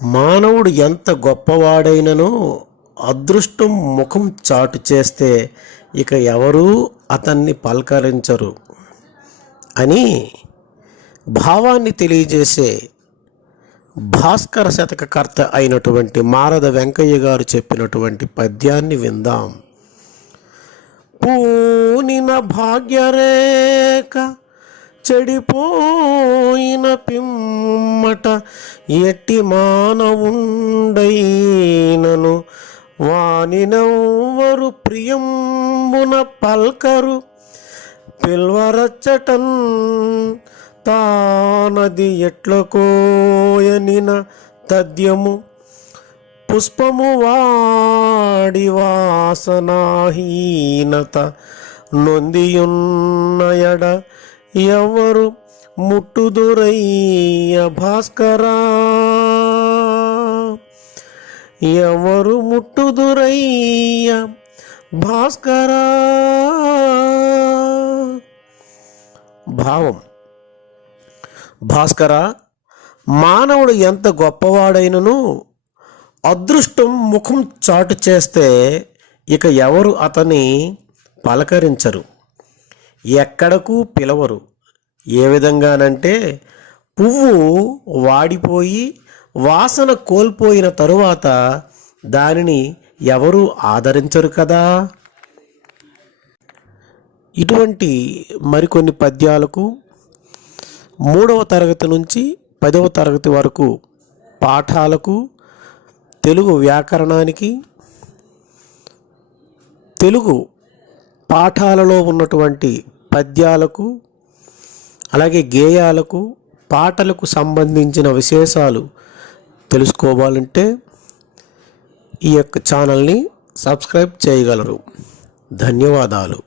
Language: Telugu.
మానవుడు ఎంత గొప్పవాడైనను అదృష్టం ముఖం చాటు చేస్తే ఇక ఎవరూ అతన్ని పలకరించరు అని భావాన్ని తెలియజేసే భాస్కర శతకకర్త అయినటువంటి మారద వెంకయ్య గారు చెప్పినటువంటి పద్యాన్ని విందాం. పూనిన భాగ్యరేఖ చెడిపోయిన పిమ్మట ఎట్టి మానవుండైనను వానినెవ్వరు ప్రియంబున పల్కరు పిల్వరచ్చటన్ తానది ఎట్లకోయనిన తద్యము పుష్పము వాడి వాసనాహీనత నొందియున్నయడ ఎవరు ముట్టుదురయ్య భాస్కరా, ఎవరు ముట్టుదురయ్య భాస్కరా. భావం: భాస్కర, మానవుడు ఎంత గొప్పవాడైనను అదృష్టం ముఖం చాటు చేస్తే ఇక ఎవరు అతని పలకరించరు, ఎక్కడకు పిలవరు. ఏ విధంగానంటే పువ్వు వాడిపోయి వాసన కోల్పోయిన తరువాత దానిని ఎవరు ఆదరించరు కదా. ఇటువంటి మరికొన్ని పద్యాలకు 3వ తరగతి నుంచి 10వ తరగతి వరకు పాఠాలకు, తెలుగు వ్యాకరణానికి, తెలుగు పాఠాలలో ఉన్నటువంటి పద్యాలకు, అలాగే గేయాలకు, పాటలకు సంబంధించిన విశేషాలు తెలుసుకోవాలంటే ఈ యొక్క ఛానల్ని సబ్స్క్రైబ్ చేయగలరు. ధన్యవాదాలు.